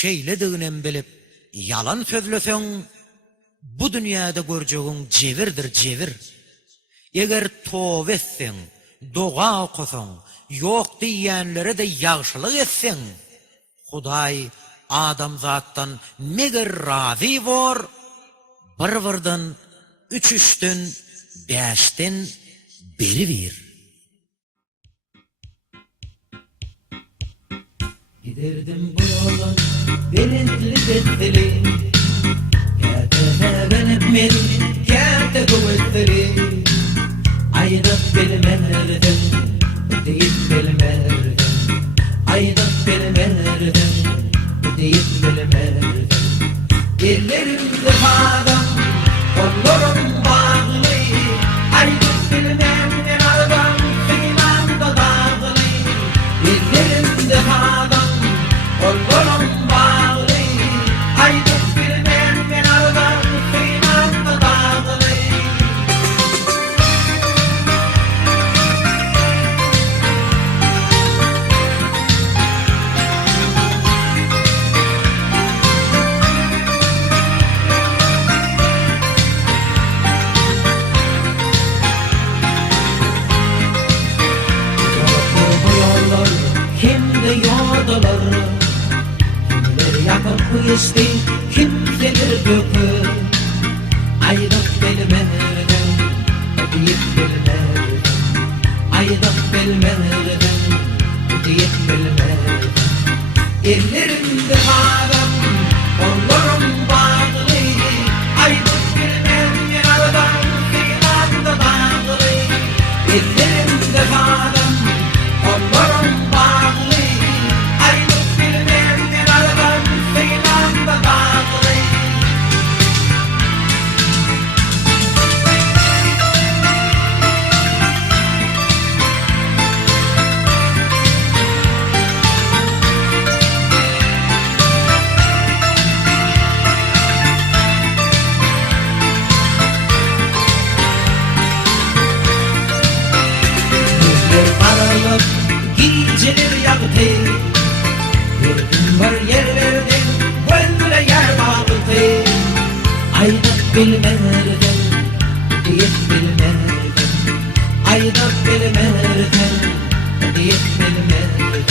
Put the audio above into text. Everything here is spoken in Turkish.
şeýlediğinem bilip yalan sözlöseň, bu dünýäde görjegiň jebirdir jebir. Eger tövbe etseň, doga okusaň, ýok diýenlere de ýagşylyk etseň, Hudaý adamzatdan meger razy bor, bir-birden, üç-üçden, beşden beri bir. Giderdim bu yoldan belintli betteli, kâte benip men, kâte kuvvetli. Aydıp bilmerdim, deyip bilmerdim. Aydıp bilmerdim, deyip bilmerdim. Ellerimde adam, kollarım bağlı. Aydıp bilmem ne adam, kıymamda dağlı. Ellerimde adam, kollarım bağlı. Aydıp bilmem ne adam, kıymamda dağlı. Kimde yordalar, kimleri yakıp kıyıstı, kimseler dökür. Aydıp bilmerdim, deyip bilmerdim. Aydıp bilmerdim, deyip bilmerdim. Ellerimde adam, kollarım bağlı. Aydıp bilmem ne aradan, kıyılamda dağlı. Ellerimde adam, kollarım bağlı. Aydıp bilmem ne aradan, kıyılamda dağlı. Aralık geceler yaktı, yürüdüm var yerlerden, böyle yer bağlıtı. Aydıp bilmerdim, deyip bilmerdim. Aydıp bilmerdim, deyip bilmerdim.